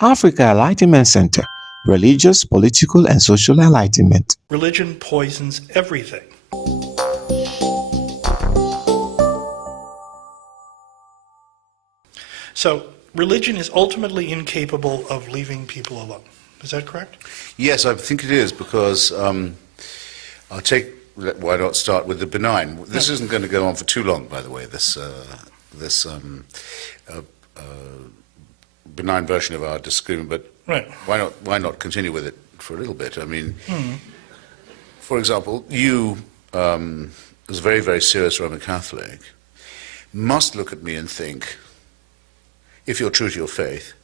Africa Enlightenment Center, religious, political, and social enlightenment. Religion poisons everything. So, religion is ultimately incapable of leaving people alone. Is that correct? Yes, I think it is, because why not start with the benign? This isn't going to go on for too long, by the way, this benign version of our disagreement, but right. Why not continue with it for a little bit? I mean, for example, you, as a very, very serious Roman Catholic, must look at me and think, if you're true to your faith,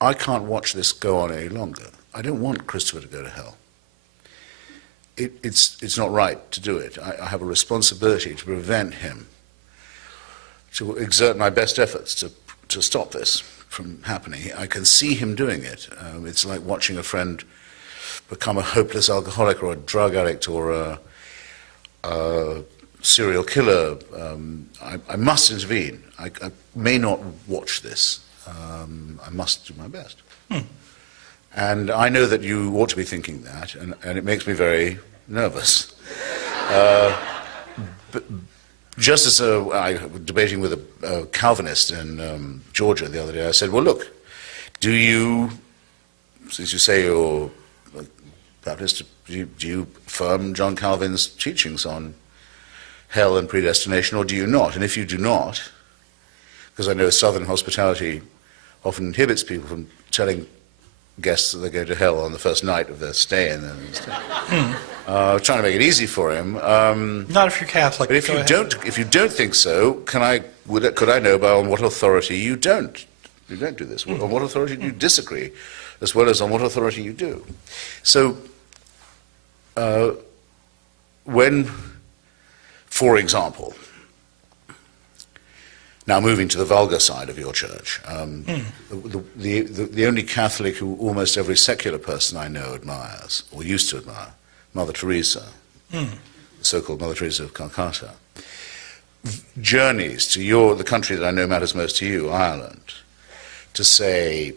I can't watch this go on any longer. I don't want Christopher to go to hell. It's not right to do it. I have a responsibility to prevent him, to exert my best efforts to stop this from happening. I can see him doing it. It's like watching a friend become a hopeless alcoholic or a drug addict or a serial killer. I must intervene. I may not watch this. I must do my best. And I know that you ought to be thinking that, and it makes me very nervous. But just as I was debating with a Calvinist in Georgia the other day, I said, well, look, do you, since you say you're Baptist, do you affirm John Calvin's teachings on hell and predestination, or do you not? And if you do not, because I know Southern hospitality often inhibits people from telling guests that they're going to hell on the first night of their stay in trying to make it easy for him. Not if you're Catholic. But if you don't think so, could I know on what authority you don't do this? On what authority do you disagree, as well as on what authority you do? So, when, for example, now moving to the vulgar side of your church, the only Catholic who almost every secular person I know admires, or used to admire, Mother Teresa, the so-called Mother Teresa of Calcutta, journeys to the country that I know matters most to you, Ireland, to say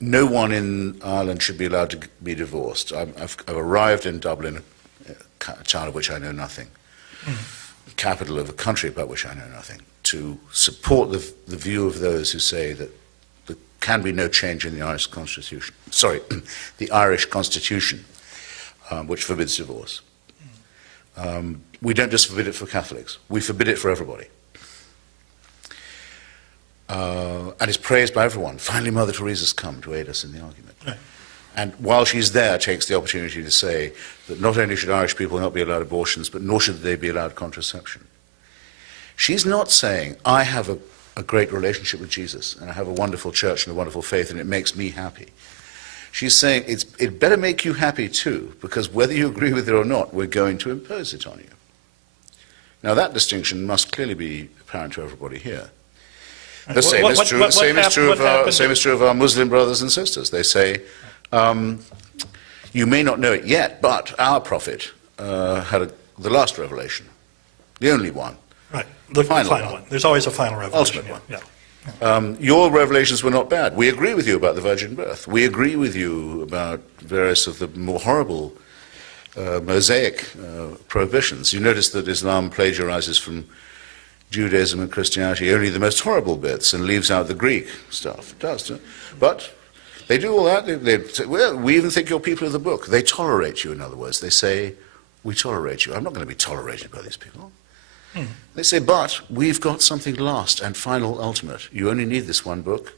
no one in Ireland should be allowed to be divorced. I've arrived in Dublin, a town of which I know nothing, capital of a country about which I know nothing, to support the view of those who say that there can be no change in the Irish Constitution. Sorry, the Irish Constitution, which forbids divorce. We don't just forbid it for Catholics, we forbid it for everybody. And it's praised by everyone. Finally, Mother Teresa's come to aid us in the argument. Right. And while she's there, takes the opportunity to say that not only should Irish people not be allowed abortions, but nor should they be allowed contraception. She's not saying, I have a great relationship with Jesus, and I have a wonderful church and a wonderful faith, and it makes me happy. She's saying, it better make you happy too, because whether you agree with it or not, we're going to impose it on you. Now that distinction must clearly be apparent to everybody here. The same is true of our Muslim brothers and sisters. They say, you may not know it yet, but our prophet had the last revelation, the only one. Right, the final one. There's always a final revelation. Ultimate one. Your revelations were not bad. We agree with you about the virgin birth. We agree with you about various of the more horrible Mosaic prohibitions. You notice that Islam plagiarizes from Judaism and Christianity only the most horrible bits and leaves out the Greek stuff. It does. But they do all that. They say, well, we even think you're people of the book. They tolerate you, in other words. They say, we tolerate you. I'm not going to be tolerated by these people. They say, but we've got something last and final, ultimate. You only need this one book.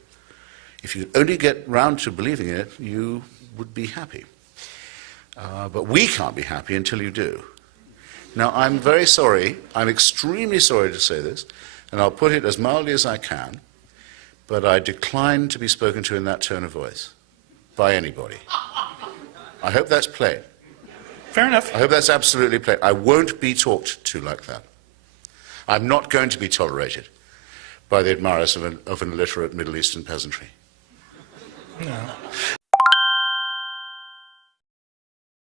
If you only get round to believing in it, you would be happy. But we can't be happy until you do. Now, I'm very sorry, I'm extremely sorry to say this, and I'll put it as mildly as I can, but I decline to be spoken to in that tone of voice by anybody. I hope that's plain. Fair enough. I hope that's absolutely plain. I won't be talked to like that. I'm not going to be tolerated by the admirers of an illiterate Middle Eastern peasantry. No.